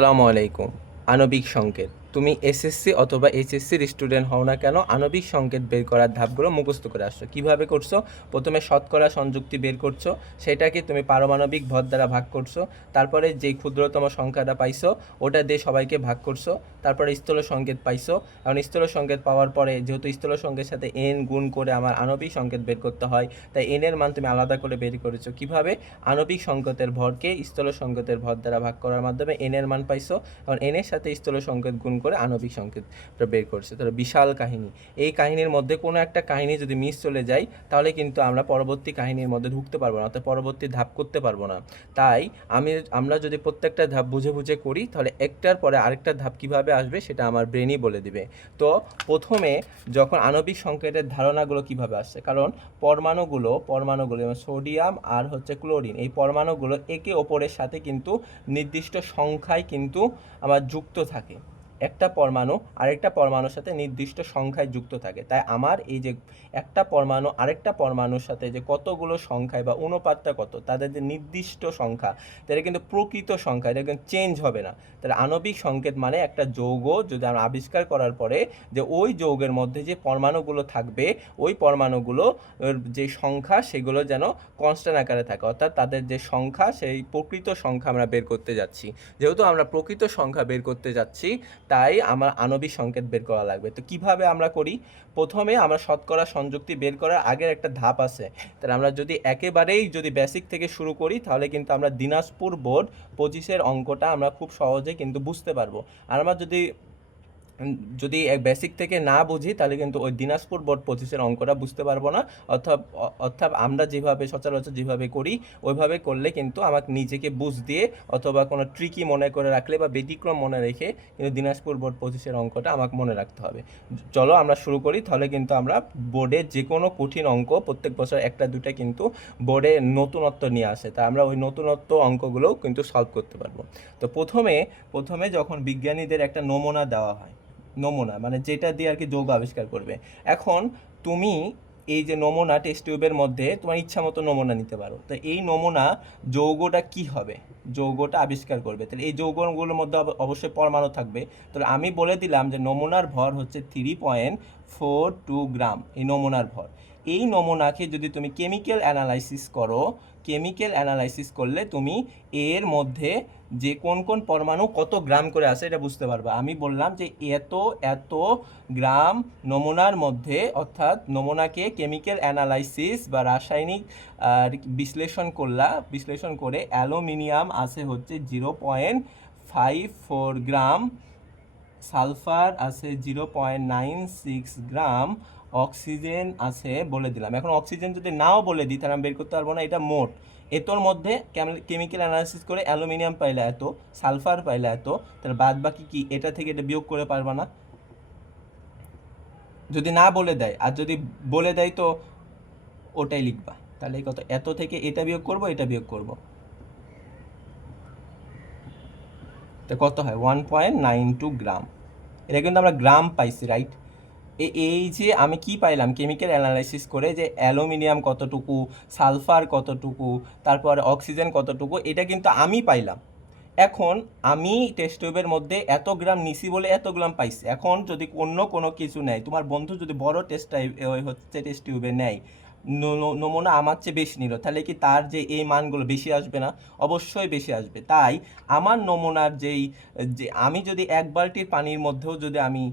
আসসালামু আলাইকুম। আণবিক সংকেত। তুমি এসএসসি অথবা এইচএসসির স্টুডেন্ট হও না কেন, আণবিক সংকেত বের করার ধাপগুলো মুখস্থ করে আসছো। কীভাবে করছো? প্রথমে শতকরা সংযুক্তি বের করছো, সেটাকে তুমি পারমাণবিক ভর দ্বারা ভাগ করছো। তারপরে যেই ক্ষুদ্রতম সংখ্যাটা পাইছো ওটা দিয়ে সবাইকে ভাগ করছো। তারপরে স্থূল সংকেত পাইছো। এখন স্থূল সংকেত পাওয়ার পরে যেহেতু স্থূল সংকেতের সাথে এন গুণ করে আমার আণবিক সংকেত বের করতে হয়, তাই এন এর মান তুমি আলাদা করে বের করেছো। কীভাবে? আণবিক সংকেতের ভরকে স্থূল সংকেতের ভর দ্বারা ভাগ করার মাধ্যমে এন এর মান পাইছো। এখন এন এর সাথে স্থূল সংকেত গুণ করে আণবিক সংকেতটা বের করছে। তাহলে বিশাল কাহিনী। এই কাহিনীর মধ্যে কোনো একটা কাহিনী যদি মিস চলে যায় তাহলে কিন্তু আমরা পরবর্তী কাহিনীর মধ্যে ঢুকতে পারবো না, অর্থাৎ পরবর্তী ধাপ করতে পারবো না। তাই আমরা যদি প্রত্যেকটা ধাপ বুঝে বুঝে করি তাহলে একটার পরে আরেকটা ধাপ কিভাবে আসবে সেটা আমার ব্রেনই বলে দিবে। তো প্রথমে যখন আণবিক সংকেতের ধারণাগুলো কিভাবে আসছে, কারণ পরমাণুগুলো যেমন সোডিয়াম আর হচ্ছে ক্লোরিন, এই পরমাণুগুলো একে অপরের সাথে কিন্তু নির্দিষ্ট সংখ্যায় কিন্তু আমার যুক্ত থাকে। একটা পরমাণু আরেকটা পরমাণুর সাথে নির্দিষ্ট সংখ্যায় যুক্ত থাকে। তাই আমার এই যে একটা পরমাণু আরেকটা পরমাণুর সাথে যে কতগুলো সংখ্যায় বা অনুপাতটা কত, তাদের যে নির্দিষ্ট সংখ্যা, তাহলে কিন্তু প্রকৃত সংখ্যা, এটা কিন্তু চেঞ্জ হবে না। তাহলে আণবিক সংকেত মানে একটা যৌগ যদি আমরা আবিষ্কার করার পরে যে ওই যৌগের মধ্যে যে পরমাণুগুলো থাকবে, ওই পরমাণুগুলো যে সংখ্যা সেগুলো যেন কনস্ট্যান্ট আকারে থাকে, অর্থাৎ তাদের যে সংখ্যা সেই প্রকৃত সংখ্যা আমরা বের করতে যাচ্ছি। যেহেতু আমরা প্রকৃত সংখ্যা বের করতে যাচ্ছি তাই আমার আণবিক সংকেত বের করা লাগবে। তো কিভাবে আমরা করি? প্রথমে আমরা শতকরা সংযুক্তি বের করার আগের একটা ধাপ আছে। তাহলে আমরা যদি একেবারেই বেসিক থেকে শুরু করি তাহলে কিন্তু আমরা দিনাজপুর বোর্ড 25-এর অঙ্কটা আমরা খুব সহজে কিন্তু বুঝতে পারবো। আর আমরা যদি এক বেসিক থেকে না বুঝি তাহলে কিন্তু ওই দিনাজপুর বোর্ড 25-এর অঙ্কটা বুঝতে পারবো না। অর্থাৎ আমরা যেভাবে সচরাচর যেভাবে করি ওইভাবে করলে কিন্তু আমাকে নিজেকে বুঝ দিয়ে অথবা কোনো ট্রিকি মনে করে রাখলে বা ব্যতিক্রম মনে রেখে কিন্তু দিনাজপুর বোর্ড 25-এর অঙ্কটা আমাকে মনে রাখতে হবে। চলো আমরা শুরু করি, তাহলে কিন্তু আমরা বোর্ডে যে কোনো কঠিন অঙ্ক প্রত্যেক বছর একটা দুটা কিন্তু বোর্ডে নতুনত্ব নিয়ে আসে, তা আমরা ওই নতুনত্ব অঙ্কগুলোও কিন্তু সলভ করতে পারবো। তো প্রথমে যখন বিজ্ঞানীদের একটা নমুনা দেওয়া হয়, নমুনা মানে যেটা দিয়ে আর কি যৌগ আবিষ্কার করবে। এখন তুমি এই যে নমুনা টেস্ট টিউবের মধ্যে তোমার ইচ্ছা মতো নমুনা নিতে পারো। তো এই নমুনা যৌগটা কি হবে, যৌগটা আবিষ্কার করবে, তাহলে এই যৌগগুলোর মধ্যে অবশ্যই পরমাণু থাকবে। তাহলে আমি বলে দিলাম যে নমুনার ভর হচ্ছে 3.42 গ্রাম, এই নমুনার ভর। এই নমুনাকে যদি তুমি কেমিক্যাল অ্যানালাইসিস করলে তুমি এর মধ্যে যে কোন কোন পরমাণু কত গ্রাম করে আছে এটা বুঝতে পারবা। আমি বললাম যে এত এত গ্রাম নমুনার মধ্যে, অর্থাৎ নমুনাকে কেমিক্যাল অ্যানালাইসিস বা রাসায়নিক বিশ্লেষণ করে অ্যালুমিনিয়াম আছে হচ্ছে 0.54 গ্রাম, সালফার আছে 0.96 গ্রাম, অক্সিজেন আছে বলে দিলাম। এখন অক্সিজেন যদি নাও বলে দিই তাহলে আমি বের করতে পারবো না, এটা মোট। এতর মধ্যে কেমিক্যাল অ্যানালাইসিস করে অ্যালুমিনিয়াম পাইলে এত, সালফার পাইলে এত, তাহলে বাদ বাকি কি, এটা থেকে এটা বিয়োগ করে পারবা না যদি না বলে দেয়। আর যদি বলে দেয় তো ওটাই লিখবা। তাহলে কত, এত থেকে এটা বিয়োগ করব, এটা বিয়োগ করব, তো কত হয় 1.92 গ্রাম। এটা কিন্তু আমরা গ্রাম পাইছি, রাইট? এই যে আমি কি পাইলাম কেমিক্যাল অ্যানালাইসিস করে, যে অ্যালুমিনিয়াম কতটুকু, সালফার কতটুকু, তারপরে অক্সিজেন কতটুকু, এটা কিন্তু আমি পাইলাম। এখন আমি টেস্ট টিউবের মধ্যে এত গ্রাম নিছি বলে এত গ্রাম পাইছি। এখন যদি অন্য কোনো কিছু নেয়, তোমার বন্ধু যদি বড় টেস্ট টিউবে নেয়, নমুনা আমার চেয়ে বেশি নিল, তাহলে কি তার যে এই মানগুলো বেশি আসবে না? অবশ্যই বেশি আসবে। তাই আমার নমুনার যে আমি যদি এক বালতির পানির মধ্যেও যদি আমি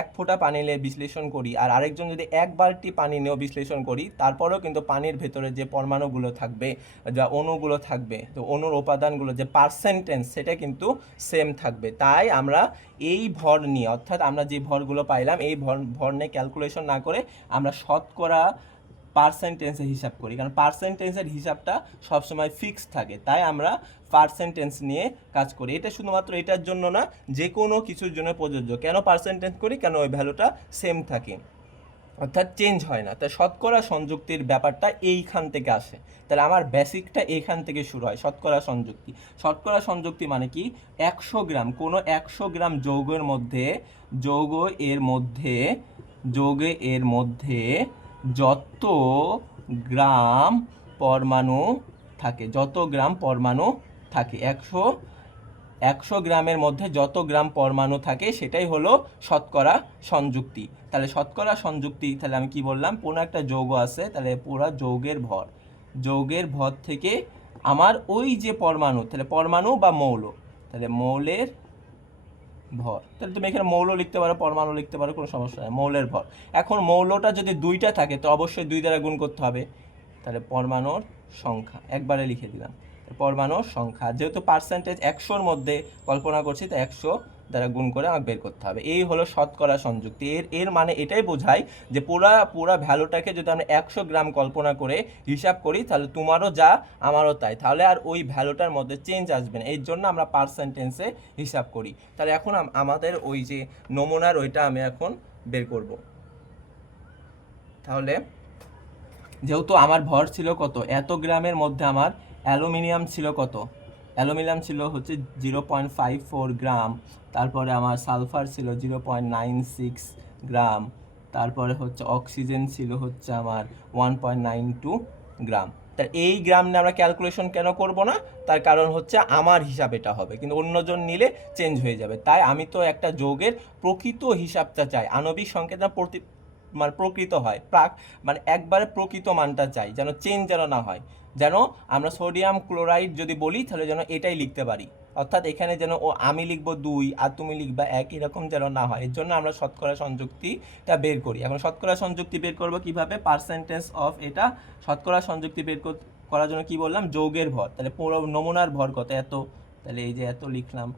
1 ফোঁটা পানি নিয়ে বিশ্লেষণ করি, আর আরেকজন যদি 1 বালতি পানি নিয়েও বিশ্লেষণ করি, তারপরেও কিন্তু পানির ভেতরে যে পরমাণুগুলো থাকবে, যা অণুগুলো থাকবে, তো অণুর উপাদানগুলো যে পার্সেন্টেজ সেটা কিন্তু সেম থাকবে। তাই আমরা এই ভর নিয়ে, অর্থাৎ আমরা যে ভরগুলো পাইলাম এই ভর নিয়ে ক্যালকুলেশন না করে আমরা শতকরা পার্সেন্টেজের হিসাব করি, কারণ পার্সেন্টেজের হিসাবটা সবসময় ফিক্স থাকে। তাই আমরা পার্সেন্টেজ নিয়ে কাজ করি। এটা শুধুমাত্র এটার জন্য না, যে কোনো কিছুর জন্য প্রযোজ্য। কেন পার্সেন্টেজ করি? কেন ওই ভ্যালুটা সেম থাকে, অর্থাৎ চেঞ্জ হয় না। তাই শতকরা সংযুক্তির ব্যাপারটা এইখান থেকে আসে। তাহলে আমার বেসিকটা এইখান থেকে শুরু হয়, শতকরা সংযুক্তি। শতকরা সংযুক্তি মানে কি, 100 গ্রাম, কোনো 100 গ্রাম যৌগে এর মধ্যে যত গ্রাম পরমাণু থাকে, 100 100 গ্রামের মধ্যে যত গ্রাম পরমাণু থাকে সেটাই হলো শতকরা সংযুক্তি। তাহলে শতকরা সংযুক্তি, তাহলে আমি কি বললাম, কোনো একটা যৌগ আছে, তাহলে পুরো যৌগের ভর থেকে আমার ওই যে পরমাণু, তাহলে পরমাণু বা মৌল, তাহলে মৌলের ভর, তাহলে তুমি এখানে মৌল লিখতে পারো, পরমাণু লিখতে পারো, কোনো সমস্যা নেই, মৌলের ভর। এখন মৌলটা যদি 2টা থাকে তো অবশ্যই 2 দ্বারা গুণ করতে হবে, তাহলে পরমাণুর সংখ্যা একবারে লিখে দিলাম, পরমাণুর সংখ্যা, যেহেতু পার্সেন্টেজ 100-র মধ্যে কল্পনা করছি তো 100 দ্বারা গুণ করে আমাকে বের করতে হবে। এই হলো শতকরা সংযুক্তি। এর মানে এটাই বোঝায় যে পুরা ভ্যালুটাকে যদি আমরা 100 গ্রাম কল্পনা করে হিসাব করি তাহলে তোমারও যা আমারও তাই, তাহলে আর ওই ভ্যালুটার মধ্যে চেঞ্জ আসবে না, এই জন্য আমরা পার্সেন্টেজে হিসাব করি। তাহলে এখন আমাদের ওই যে নমুনার ওইটা আমি এখন বের করব। তাহলে যেহেতু আমার ভর ছিল কত, এত গ্রামের মধ্যে আমার অ্যালুমিনিয়াম ছিল কত, অ্যালুমিনিয়াম ছিল হচ্ছে 0.54 গ্রাম, তারপরে আমার সালফার ছিল 0.96 গ্রাম, তারপরে হচ্ছে অক্সিজেন ছিল হচ্ছে আমার 1.92 গ্রাম। তার এই গ্রাম নিয়ে আমরা ক্যালকুলেশন কেন করব না, তার কারণ হচ্ছে আমার হিসাব এটা হবে, কিন্তু অন্যজন নিলে চেঞ্জ হয়ে যাবে। তাই আমি তো একটা যৌগের প্রকৃত হিসাবটা চাই, আণবিক সংকেতটা মানে প্রকৃত হয়, মানে একবারে প্রকৃত মানটা চাই, যেন চেঞ্জ যেন না হয়, যেন আমরা সোডিয়াম ক্লোরাইড যদি বলি তাহলে যেন এটাই লিখতে পারি, অর্থাৎ এখানে যেন আমি লিখবো 2 আর তুমি লিখবা 1, এরকম যেন না হয়। এর জন্য আমরা শতকরা সংযুক্তিটা বের করি। এখন শতকরা সংযুক্তি বের করব কিভাবে, পার্সেন্টেজ অফ এটা, শতকরা সংযুক্তি বের করার জন্য কি বললাম, যৌগের ভর, তাহলে পুরো নমুনার ভর কত, এত, তাহলে এই যে এত লিখলাম।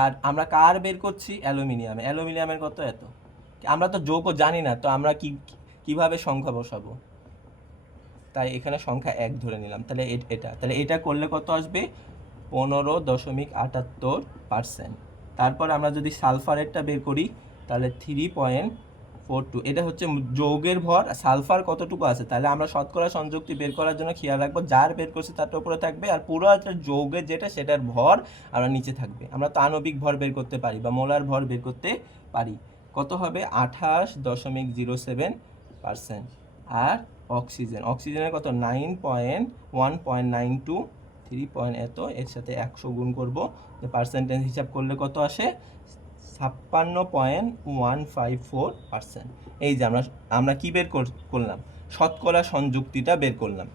আর আমরা কার বের করছি, অ্যালুমিনিয়ামের কত, এত। আমরা তো যৌগ জানি না, তো আমরা কিভাবে সংখ্যা বসাবো, তাই এখানে সংখ্যা 1 ধরে নিলাম। তাহলে তাহলে এটা করলে কত আসবে, 15.78%। তারপর আমরা যদি সালফারেরটা বের করি তাহলে 3.42, এটা হচ্ছে যৌগের ভর, সালফার কতটুকু আছে, তাহলে আমরা শতকরা সংযুক্তি বের করার জন্য খেয়াল রাখবো যার বের করছি তারটা উপরে থাকবে, আর পুরো যৌগের যেটা সেটার ভর আমরা নিচে থাকবে। আমরা তো আণবিক ভর বের করতে পারি বা মোলার ভর বের করতে পারি, কত হবে 28.07%। আর অক্সিজেনের কত, 1.92, 3 এত, এর সাথে 100 গুণ করবো, পার্সেন্টেজ হিসাব করলে কত আসে, 56.154%। এই যে আমরা কি বের করলাম, শতকরা সংযুক্তিটা বের করলাম।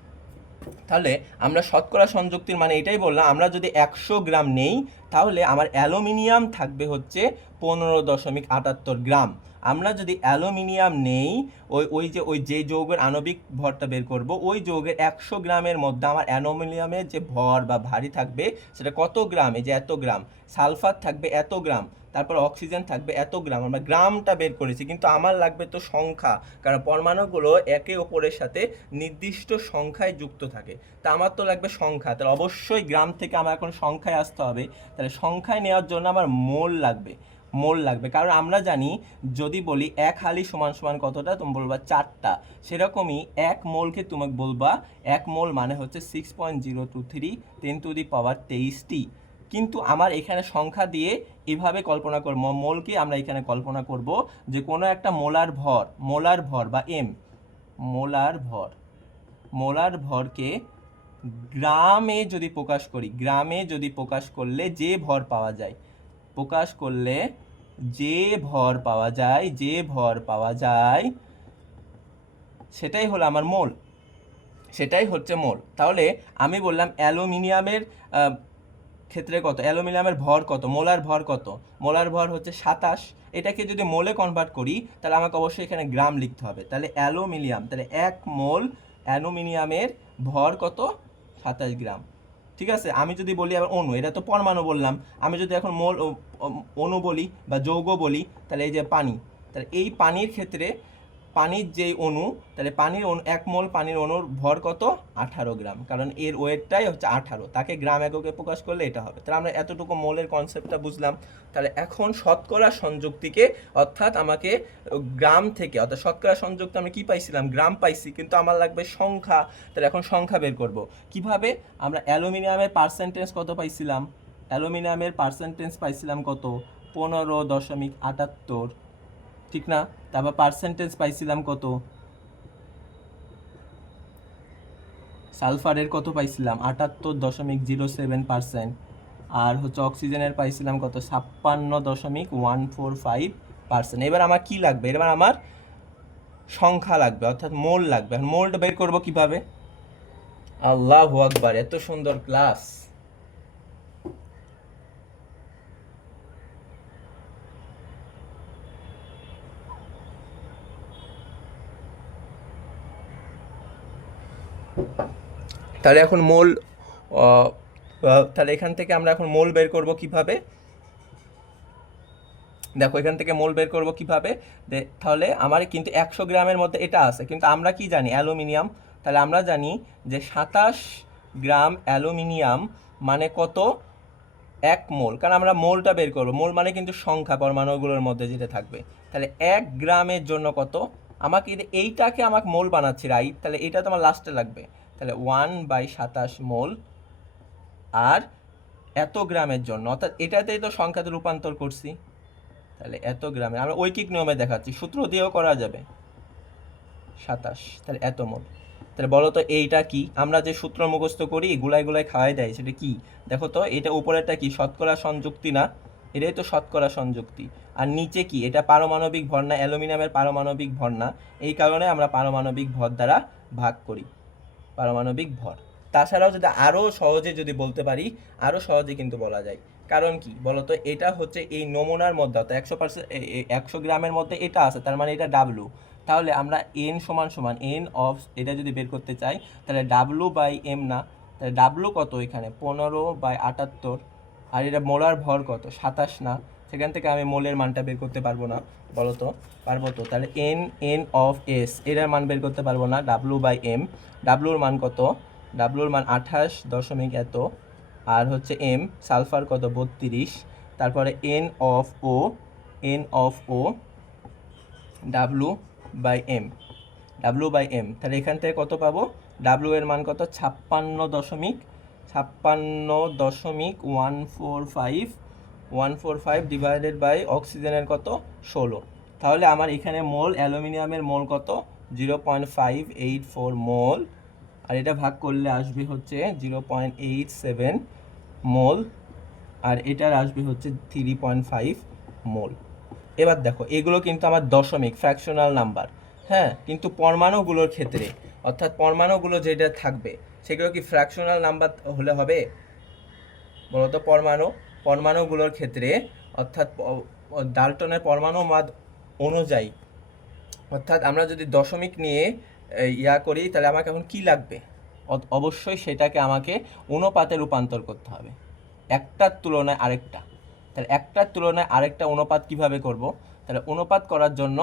তাহলে আমরা শতকরা সংযুক্তির মানে এটাই বললাম, আমরা যদি 100 গ্রাম নেই তাহলে আমার অ্যালুমিনিয়াম থাকবে হচ্ছে 15.78 গ্রাম। আমরা যদি অ্যালুমিনিয়াম নেই, ওই যে যৌগের আণবিক ভরটা বের করব, ওই যৌগের 100 গ্রামের মধ্যে আমার অ্যালুমিনিয়ামের যে ভর বা ভারী থাকবে সেটা কত গ্রাম, এই যে এত গ্রাম, সালফার থাকবে এত গ্রাম, তারপর অক্সিজেন থাকবে এত গ্রাম। আমরা গ্রামটা বের করেছি, কিন্তু আমার লাগবে তো সংখ্যা, কারণ পরমাণুগুলো একে অপরের সাথে নির্দিষ্ট সংখ্যায় যুক্ত থাকে, তা আমার তো লাগবে সংখ্যা, তাহলে অবশ্যই গ্রাম থেকে আমার এখন সংখ্যায় আসতে হবে। তাহলে সংখ্যায় নেওয়ার জন্য আমার মোল লাগবে, কারণ আমরা জানি যদি বলি 1 হালি সমান সমান কতটা, তুমি বলবা 4টা, সেরকমই 1 মোলকে তুমি বলবা 1 মোল মানে হচ্ছে 6.023 10⁻23টি। কিন্তু আমার এখানে সংখ্যা দিয়ে এভাবে কল্পনা করব, মোলকে আমরা এখানে কল্পনা করব যে কোনো একটা মোলার ভর বা এম, মোলার ভরকে গ্রামে যদি প্রকাশ করলে যে ভর পাওয়া যায়, সেটাই হলো আমার মোল, সেটাই হচ্ছে মোল। তাহলে আমি বললাম অ্যালুমিনিয়ামের ক্ষেত্রে কত, অ্যালুমিনিয়ামের ভর কত, মোলার ভর হচ্ছে 27। এটাকে যদি মোলে কনভার্ট করি তাহলে আমাকে অবশ্যই এখানে গ্রাম লিখতে হবে। তাহলে তাহলে 1 মোল অ্যালুমিনিয়ামের ভর কত, 27 গ্রাম। ঠিক আছে, আমি যদি বলি আবার অণু, এটা তো পরমাণু বললাম, আমি যদি এখন অণু বলি বা যৌগ বলি, তাহলে এই যে পানি, তাহলে এই পানির ক্ষেত্রে পানির যেই অণু, তাহলে 1 মোল পানির অণুর ভর কত, 18 গ্রাম, কারণ এর ওয়েটটাই হচ্ছে 18, তাকে গ্রাম এককে প্রকাশ করলে এটা হবে। তাহলে আমরা এতটুকু মোলের কনসেপ্টটা বুঝলাম। তাহলে এখন শতকরা সংযুক্তিকে, অর্থাৎ আমাকে গ্রাম থেকে, অর্থাৎ শতকরা সংযুক্তি আমি কি পাইছিলাম, গ্রাম পাইছি, কিন্তু আমার লাগবে সংখ্যা। তাহলে এখন সংখ্যা বের করব কিভাবে, আমরা অ্যালুমিনিয়ামের পার্সেন্টেজ কত পাইছিলাম, কত, 15.78, ঠিক না? তারপর পার্সেন্টেজ পাইছিলাম কত, সালফারের কত পাইছিলাম, 78.07%। আর হচ্ছে অক্সিজেনের পাইছিলাম কত 56.145%। এবার আমার কি লাগবে, এবার আমার সংখ্যা লাগবে অর্থাৎ মোল লাগবে। মোলটা বের করবো কিভাবে? আল্লাহু আকবার, এত সুন্দর ক্লাস। তাহলে এখন মোল তাহলে এখান থেকে আমরা এখন মোল বের করব কিভাবে? দেখো এখান থেকে মোল বের করব কিভাবে, তাহলে আমার কিন্তু 100 গ্রামের মধ্যে এটা আছে, কিন্তু আমরা কি জানি অ্যালুমিনিয়াম, তাহলে আমরা জানি যে 27 গ্রাম অ্যালুমিনিয়াম মানে কত, 1 মোল, কারণ আমরা মোলটা বের করব, মোল মানে কিন্তু সংখ্যা পরমাণুগুলোর মধ্যে যেটা থাকবে। তাহলে 1 গ্রামের জন্য কত, আমাকে এইটাকে আমাকে মোল বানাচ্ছি রাইট, তাহলে এটা তো আমার লাস্টে লাগবে, তাহলে 1/27 মোল। আর এত গ্রামের জন্য, অর্থাৎ এটাতেই তো সংখ্যাতে রূপান্তর করছি, তাহলে এত গ্রামে আমরা ঐকিক নিয়মে দেখাচ্ছি, সূত্র দিয়েও করা যাবে 27, তাহলে এত মোল। তাহলে বলো তো এইটা কি, আমরা যে সূত্র মুখস্থ করি গুলাই গুলাই খাওয়াই দেয়, সেটা কি? দেখো তো এটা উপরেরটা কি, শতকরা সংযুক্তি না? এটাই তো শতকরা সংযুক্তি। আর নিচে কি, এটা পারমাণবিক ভর না, অ্যালুমিনিয়ামের পারমাণবিক ভর না, এই কারণে আমরা পারমাণবিক ভর দ্বারা ভাগ করি, পারমাণবিক ভর। তাছাড়াও যদি আরও সহজে যদি বলতে পারি, আরও সহজে কিন্তু বলা যায়। কারণ কি বলতো, এটা হচ্ছে এই নমুনার মধ্যে, অর্থাৎ 100 গ্রামের মধ্যে এটা আছে, তার মানে এটা ডাব্লু। তাহলে আমরা এন সমান সমান এন অফ, এটা যদি বের করতে চাই তাহলে ডাব্লু/এম না, তাহলে ডাব্লু কত এখানে 15/78, আর এটা মোলার ভর কত 27 না, সেখান থেকে আমি মোলের মানটা বের করতে পারবো না? বলো তো পারবো তো? তাহলে এন অফ এস এটার মান বের করতে পারবো না, ডাব্লু/এম, ডাব্লুর মান কত, ডাব্লুর মান 28 দশমিক এত, আর হচ্ছে এম সালফার কত 32, তারপরে এন অফ ও ডাব্লু/এম, তাহলে এখান থেকে কত পাবো, ডাব্লু এর মান কত 56.145 ডিভাইডেড বাই অক্সিজেনের কত 16। তাহলে আমার এখানে মোল, অ্যালুমিনিয়ামের মোল কত 0.584 মোল, আর এটা ভাগ করলে আসবে হচ্ছে 0.87 মোল, আর এটার আসবে হচ্ছে 3.5 মোল। এবার দেখো এগুলো কিন্তু আমার দশমিক ফ্র্যাকশনাল নাম্বার, হ্যাঁ, কিন্তু পরমাণুগুলোর ক্ষেত্রে, অর্থাৎ পরমাণুগুলো যেটা থাকবে সেগুলো কি ফ্র্যাকশনাল নাম্বার হলে হবে? বলতো পরমাণুগুলোর ক্ষেত্রে, অর্থাৎ ডাল্টনের পরমাণু মাদ অনুযায়ী, অর্থাৎ আমরা যদি দশমিক নিয়ে ইয়া করি তাহলে আমাকে এখন কি লাগবে, অবশ্যই সেটাকে আমাকে অনুপাতে রূপান্তর করতে হবে, একটার তুলনায় আরেকটা। তাহলে একটার তুলনায় আরেকটা অনুপাত কিভাবে করব? তাহলে অনুপাত করার জন্য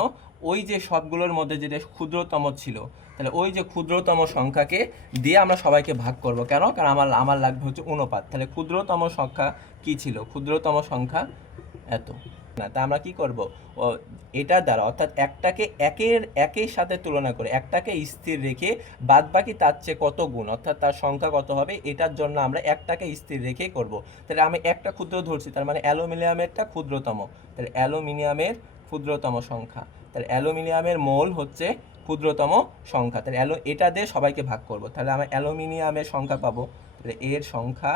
ওই যে সবগুলোর মধ্যে যেটা ক্ষুদ্রতম ছিল, তাহলে ওই যে ক্ষুদ্রতম সংখ্যাকে দিয়ে আমরা সবাইকে ভাগ করব। কেন? কারণ আমার লাগবে হচ্ছে অনুপাত। তাহলে ক্ষুদ্রতম সংখ্যা কি ছিল, ক্ষুদ্রতম সংখ্যা এত না, তা আমরা কি করব, এটার দ্বারা, অর্থাৎ একটাকে একের সাথে তুলনা করে, একটাকে স্থির রেখে বাদ বাকি তার চেয়ে কত গুণ, অর্থাৎ তার সংখ্যা কত হবে, এটার জন্য আমরা একটাকে স্থির রেখে করব। তাহলে আমি একটা ক্ষুদ্র ধরছি, তার মানে অ্যালুমিনিয়ামেরটা ক্ষুদ্রতম, তাহলে অ্যালুমিনিয়ামের ক্ষুদ্রতম সংখ্যা, তাহলে অ্যালুমিনিয়ামের মোল হচ্ছে ক্ষুদ্রতম সংখ্যা, তাহলে এটা দিয়ে সবাইকে ভাগ করব, তাহলে আমরা অ্যালুমিনিয়ামের সংখ্যা পাবো, তাহলে এর সংখ্যা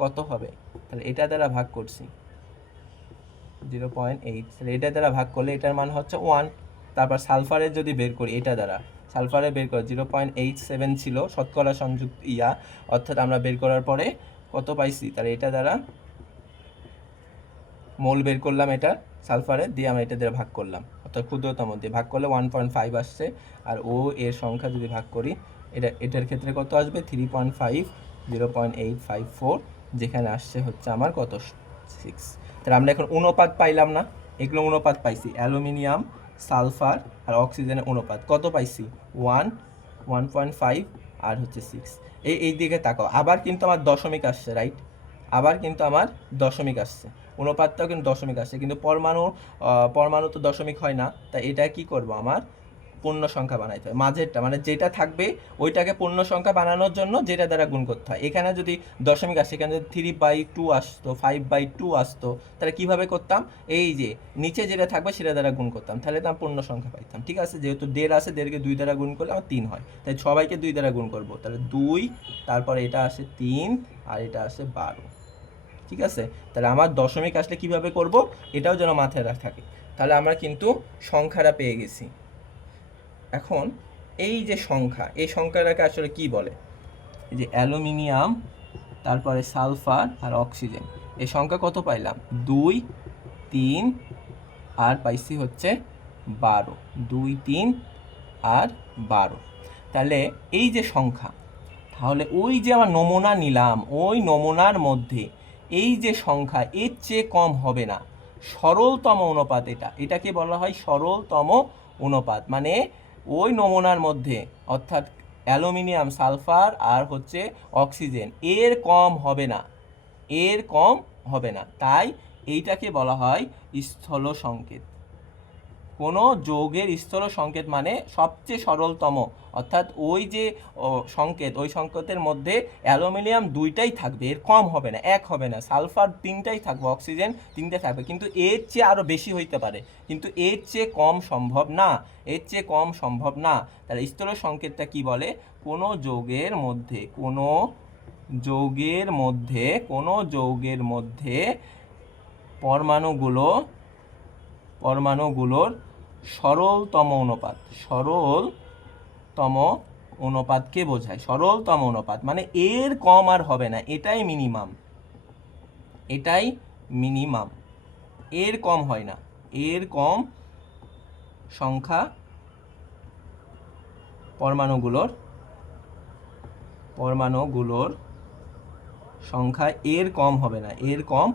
কত হবে, তাহলে এটা দ্বারা ভাগ করছি 0.8, তাহলে এটা দ্বারা ভাগ করলে এটার মান হচ্ছে 1। তারপর সালফারের যদি বের করি, এটা দ্বারা সালফারের বের করে 0.87 ছিল শতকরা সংযুক্ত অর্থাৎ আমরা বের করার পরে কত পাইছি, তাহলে এটা দ্বারা মোল বের করলাম, এটা সালফারের দিয়ে আমরা এটা দ্বারা ভাগ করলাম, অর্থাৎ ক্ষুদ্রতম দিয়ে ভাগ করলে 1.5 আসছে। আর ও এর সংখ্যা যদি ভাগ করি, এটার ক্ষেত্রে কত আসবে 3.5, 0.854, যেখানে আসছে হচ্ছে আমার কত 6। তাহলে আমরা এখন অনুপাত পাইলাম না, এগুলো অনুপাত পাইছি, অ্যালুমিনিয়াম, সালফার আর অক্সিজেনের অনুপাত কত পাইছি 1.5 আর হচ্ছে 6। এই দিকে তাকাও, আবার কিন্তু আমার দশমিক আসছে রাইট, আবার কিন্তু আমার দশমিক আসছে, অনুপাতটাও কিন্তু দশমিক আসছে, কিন্তু পরমাণু তো দশমিক হয় না, তাই এটা কি করব, আমার পূর্ণ সংখ্যা বানাইতে হয়, মাঝেরটা মানে যেটা থাকবে ওইটাকে পূর্ণ সংখ্যা বানানোর জন্য যেটা দ্বারা গুণ করতে হয়। এখানে যদি দশমিক আসে, এখানে যদি 3/2 আসতো, 5/2 আসতো, তাহলে কিভাবে করতাম, এই যে নিচে যেটা থাকবে সেটা দ্বারা গুণ করতাম, তাহলে তো আমি পূর্ণ সংখ্যা পাইতাম। ঠিক আছে, যেহেতু 1.5 আছে, 1.5কে 2 দ্বারা গুণ করলে আমার 3 হয়, তাই সবাইকে 2 দ্বারা গুণ করব, তাহলে 2, তারপরে এটা আসে 3, আর এটা আসে 12। ঠিক আছে? তাহলে আমার দশমিক আসলে কিভাবে করব এটাও যেন মাথায় থাকে। তাহলে আমরা কিন্তু সংখ্যাটা পেয়ে গেছি। এখন এই যে সংখ্যা, এই সংখ্যাটাকে আসলে কি বলে? এই যে অ্যালুমিনিয়াম, তারপরে সালফার আর অক্সিজেন, এই সংখ্যা কত পাইলাম? 2, 3 আর পাইছি হচ্ছে 12। 2, 3 আর 12। তাহলে এই যে সংখ্যা, তাহলে ওই যে আমার নমুনা নিলাম, ওই নমুনার মধ্যে এই যে সংখ্যা এর চেয়ে কম হবে না, সরলতম অনুপাত। এটাকে বলা হয় সরলতম অনুপাত। মানে ওই নমুনার মধ্যে, অর্থাৎ অ্যালুমিনিয়াম, সালফার আর হচ্ছে অক্সিজেন, এর কম হবে না, এর কম হবে না। তাই এইটাকে বলা হয় স্থল সংকেত। কোনো যৌগের স্থল সংকেত মানে সবচেয়ে সরলতম, অর্থাৎ ওই যে সংকেত, ওই সংকেতের মধ্যে অ্যালুমিনিয়াম 2টাই থাকবে, এর কম হবে না, 1 হবে না, সালফার 3টাই থাকবে, অক্সিজেন 3টে থাকবে, কিন্তু এর চেয়ে আরও বেশি হইতে পারে, কিন্তু এর চেয়ে কম সম্ভব না, এর চেয়ে কম সম্ভব না। তাহলে স্থল সংকেতটা কি বলে? কোনো যৌগের মধ্যে, কোনো যৌগের মধ্যে, কোনো যৌগের মধ্যে পরমাণুগুলোর সরলতম অনুপাত, সরলতম অনুপাতকে বোঝায়। সরলতম অনুপাত মানে এর কম আর হবে না, এটাই মিনিমাম, এটাই মিনিমাম, এর কম হয় না, এর কম সংখ্যা পরমাণুগুলোর সংখ্যা এর কম হবে না, এর কম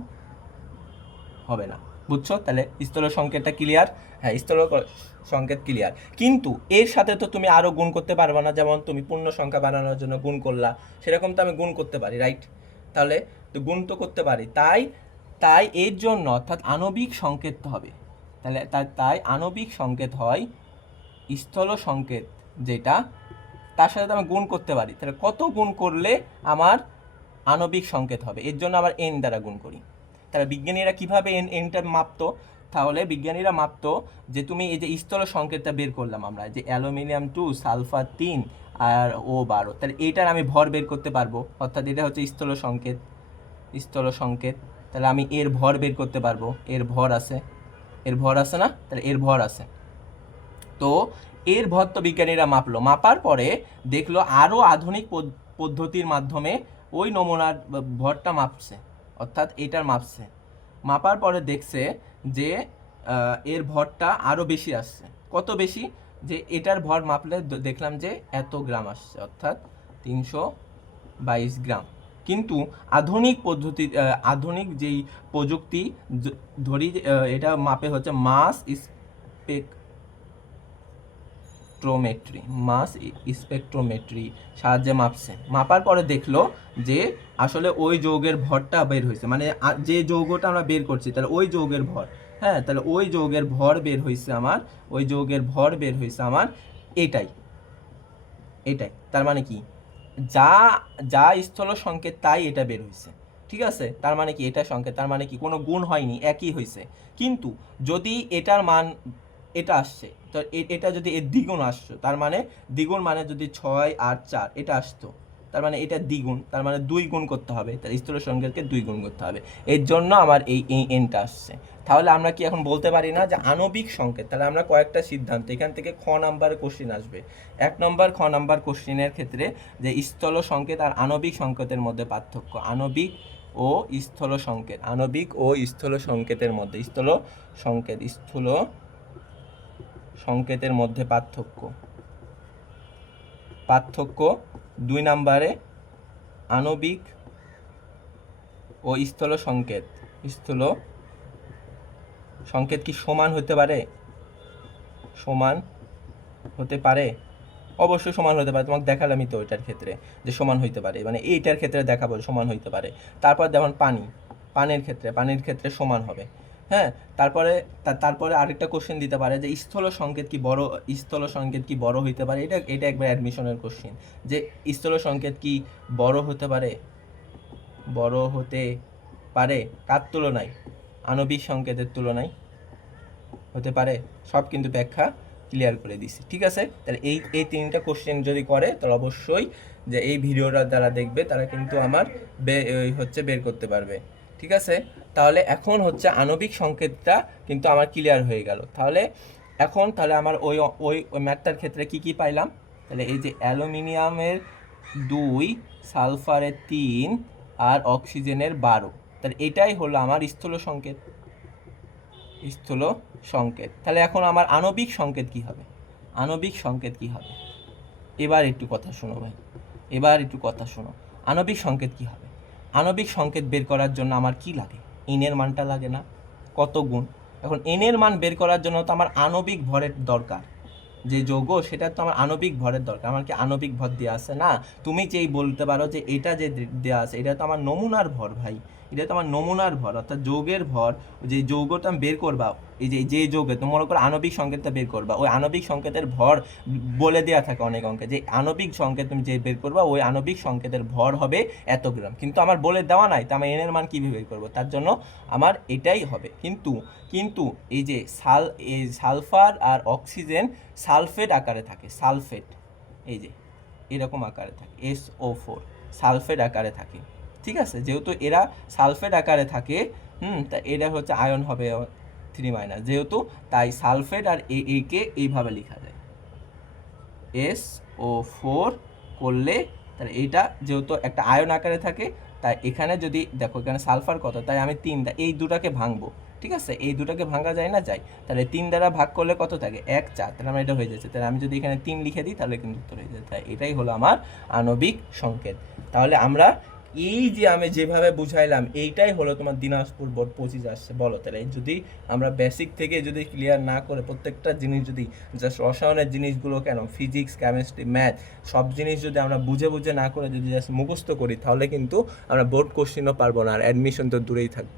হবে না। বুঝছো? তাহলে স্থল সংকেতটা ক্লিয়ার? হ্যাঁ, স্থল সংকেত ক্লিয়ার। কিন্তু এর সাথে তো তুমি আরও গুণ করতে পারবে না, যেমন তুমি পূর্ণ সংখ্যা বানানোর জন্য গুণ করলা, সেরকম তো আমি গুণ করতে পারি, রাইট? তাহলে তো গুণ তো করতে পারি, তাই এর জন্য অর্থাৎ আণবিক সংকেত হবে। তাহলে তাই আণবিক সংকেত হয় স্থল সংকেত, যেটা তার সাথে তো আমি গুণ করতে পারি। তাহলে কত গুণ করলে আমার আণবিক সংকেত হবে? এর জন্য আবার n দ্বারা গুণ করি। তাহলে বিজ্ঞানীরা কিভাবে nটা মাপতো? তাহলে বিজ্ঞানীরা মাপতো যে তুমি এই যে স্থল সংকেতটা বের করলাম আমরা, যে অ্যালুমিনিয়াম 2, সালফার 3 আর O12, তাহলে এটার আমি ভর বের করতে পারবো, অর্থাৎ এটা হচ্ছে স্থল সংকেত, স্থল সংকেত। তাহলে আমি এর ভর বের করতে পারবো, এর ভর আছে, এর ভর আছে না? তাহলে এর ভর আছে। তো এর ভর তো বিজ্ঞানীরা মাপলো, মাপার পরে দেখলো আরও আধুনিক পদ্ধতির মাধ্যমে ওই নমুনার ভরটা মাপছে, অর্থাৎ এটার মাপছে। মাপার পরে দেখছে যে এর ভরটা আরও বেশি আসছে। কত বেশি? যে এটার ভর মাপলে দেখলাম যে এত গ্রাম আসছে, অর্থাৎ 322 গ্রাম। কিন্তু আধুনিক যেই প্রযুক্তি ধরি, এটা মাপে হচ্ছে মাস স্পেকট্রোমেট্রি সাহায্যে মাপছে। মাপার পরে দেখলো যে আসলে ওই যৌগের ভরটা বের হয়েছে, মানে যে যৌগটা আমরা বের করছি তাহলে ওই যৌগের ভর, হ্যাঁ, তাহলে ওই যৌগের ভর বের হয়েছে আমার, ওই যৌগের ভর বের হয়েছে আমার এটাই। তার মানে কি? যা স্থল সংকেত তাই এটা বের হয়েছে, ঠিক আছে? তার মানে কি এটা সংকেত, তার মানে কি কোনো গুণ হয়নি, একই হয়েছে। কিন্তু যদি এটার মান এটা আসছে, তো এটা যদি এর দ্বিগুণ আসতো, তার মানে দ্বিগুণ মানে যদি 6 8 4 এটা আসতো, তার মানে এটা দ্বিগুণ, তার মানে 2 গুণ করতে হবে, তাহলে স্থল সংকেতকে 2 গুণ করতে হবে। এর জন্য আমার এই এনটা আসছে। তাহলে আমরা কি এখন বলতে পারি না যে আণবিক সংকেত? তাহলে আমরা কয়েকটা সিদ্ধান্ত, এখান থেকে খ নাম্বার কোশ্চিন আসবে। 1 নম্বর খ নাম্বার কোশ্চিনের ক্ষেত্রে যে স্থল সংকেত আর আণবিক সংকেতের মধ্যে পার্থক্য, আণবিক ও স্থল সংকেত, আণবিক ও স্থল সংকেতের মধ্যে, স্থল সংকেতের মধ্যে পার্থক্য 2 নম্বরে আণবিক ও স্থল সংকেত কি সমান হতে পারে? সমান হতে পারে, অবশ্যই সমান হতে পারে। তোমাকে দেখালামই তো ওইটার ক্ষেত্রে যে সমান হইতে পারে, মানে এইটার ক্ষেত্রে দেখাবো সমান হইতে পারে। তারপর যেমন পানির ক্ষেত্রে সমান হবে, হ্যাঁ। তারপরে আরেকটা কোশ্চেন দিতে পারে যে স্থল সংকেত কি বড় হইতে পারে? এটা একবার অ্যাডমিশনের কোশ্চেন, যে স্থল সংকেত কি বড় হতে পারে? কার তুলনায়? আণবিক সংকেতের তুলনায় হতে পারে। সব কিন্তু ব্যাখ্যা ক্লিয়ার করে দিছি, ঠিক আছে? তাহলে এই 3টা কোশ্চেন যদি করে, তাহলে অবশ্যই যে এই ভিডিওটা যারা দেখবে তারা কিন্তু আমার বের করতে পারবে, ঠিক ঠিক আছে? তাহলে এখন হচ্ছে আণবিক সংকেতটা কিন্তু আমার ক্লিয়ার হয়ে গেল। তাহলে আমার ওই ওই ওই ম্যাথটার ক্ষেত্রে কি কি পাইলাম? তাহলে এই যে অ্যালুমিনিয়ামের 2, সালফারের 3 আর অক্সিজেনের 12, তাহলে এটাই হলো আমার স্থূল সংকেত। স্থূল সংকেত। তাহলে এখন আমার আণবিক সংকেত কি হবে? আণবিক সংকেত কি হবে? এবার একটু কথা শোনো ভাই, এবার একটু কথা শোনো। আণবিক সংকেত কি হবে? আণবিক সংকেত বের করার জন্য আমার কি লাগে? এনের মানটা লাগে না? কত গুণ? এখন এনের মান বের করার জন্য তো আমার আণবিক ভরের দরকার। যে যৌগ সেটা তো আমার আণবিক ভরের দরকার। আমার কি আণবিক ভর দেওয়া আছে? না। তুমি যেই বলতে পারো যে এটা যে দেওয়া আছে এটা তো আমার নমুনার ভর ভাই, এটা তো আমার নমুনার ভর, অর্থাৎ যৌগের ভর। যে যৌগটা বের করবা, এই যে যৌগে তো মনে করো আণবিক সংকেতটা বের করবা, ওই আণবিক সংকেতের ভর বলে দেওয়া থাকে অনেক অঙ্কে, যে আণবিক সংকেত তুমি যে বের করবা ওই আণবিক সংকেতের ভর হবে এত গ্রাম, কিন্তু আমার বলে দেওয়া নাই, তো আমি এনের মান কীভাবে বের করবো? তার জন্য আমার এটাই হবে। কিন্তু এই যে সালফার আর অক্সিজেন সালফেট আকারে থাকে, সালফেট, এই যে এরকম আকারে থাকে, SO4 সালফেট আকারে থাকে। ঠিক আছে, যেহেতু এরা সালফেট আকারে থাকে, তা এটা হচ্ছে আয়ন হবে 3 যেহেতু, তাই সালফেট আর কে এইভাবে লেখা যায়, SO4 করলে, তাহলে এইটা যেহেতু একটা আয়ন আকারে থাকে, তাই এখানে যদি দেখো এখানে সালফার কত, তাই আমি 3, এই দুটাকে ভাঙবো। ঠিক আছে, এই দুটাকে ভাঙা যায় না? যায়। তাহলে 3 দ্বারা ভাগ করলে কত থাকে? 1, 4, তাহলে আমার এটা হয়ে যাচ্ছে। তাহলে আমি যদি এখানে 3 লিখে দিই তাহলে কিন্তু উত্তর হয়ে যায়। তাই এটাই হলো আমার আণবিক সংকেত। তাহলে আমরা এই যে আমি যেভাবে বুঝাইলাম এইটাই হলো তোমার দিনাজপুর বোর্ড 25 আসছে। বলো তাহলে যদি আমরা বেসিক থেকে যদি ক্লিয়ার না করে প্রত্যেকটা জিনিস যদি জাস্ট রসায়নের জিনিসগুলো, কেন ফিজিক্স, কেমিস্ট্রি, ম্যাথ সব জিনিস যদি আমরা বুঝে বুঝে না করে যদি জাস্ট মুখস্থ করি, তাহলে কিন্তু আমরা বোর্ড কোশ্চেনও পারবো না, আর অ্যাডমিশন তো দূরেই থাকবে।